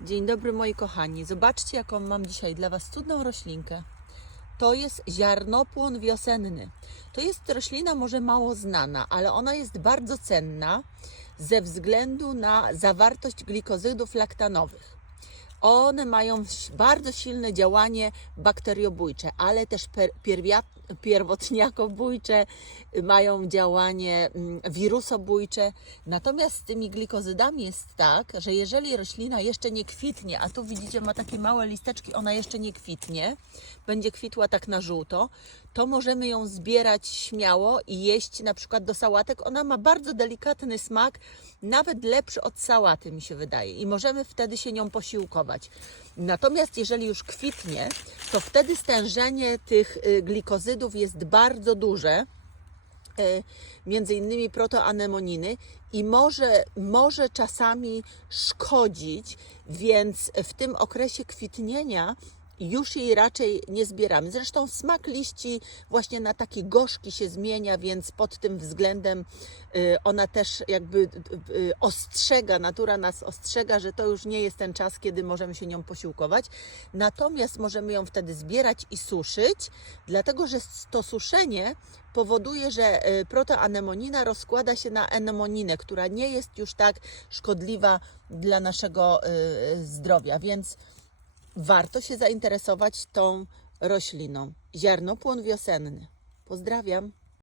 Dzień dobry moi kochani. Zobaczcie jaką mam dzisiaj dla Was cudną roślinkę. To jest ziarnopłon wiosenny. To jest roślina może mało znana, ale ona jest bardzo cenna ze względu na zawartość glikozydów laktanowych. One mają bardzo silne działanie bakteriobójcze, ale też per- pierwia- pierwotniakobójcze, mają działanie mm, wirusobójcze. Natomiast z tymi glikozydami jest tak, że jeżeli roślina jeszcze nie kwitnie, a tu widzicie ma takie małe listeczki, ona jeszcze nie kwitnie, będzie kwitła tak na żółto, to możemy ją zbierać śmiało i jeść na przykład do sałatek. Ona ma bardzo delikatny smak, nawet lepszy od sałaty mi się wydaje i możemy wtedy się nią posiłkować. Natomiast jeżeli już kwitnie, to wtedy stężenie tych y, jest bardzo duże e, między innymi protoanemoniny i może, może czasami szkodzić, więc w tym okresie kwitnienia już jej raczej nie zbieramy. Zresztą smak liści właśnie na taki gorzki się zmienia, więc pod tym względem y, ona też jakby y, y, ostrzega, natura nas ostrzega, że to już nie jest ten czas, kiedy możemy się nią posiłkować. Natomiast możemy ją wtedy zbierać i suszyć, dlatego że to suszenie powoduje, że protoanemonina rozkłada się na enemoninę, która nie jest już tak szkodliwa dla naszego zdrowia, więc warto się zainteresować tą rośliną. Ziarnopłon wiosenny. Pozdrawiam.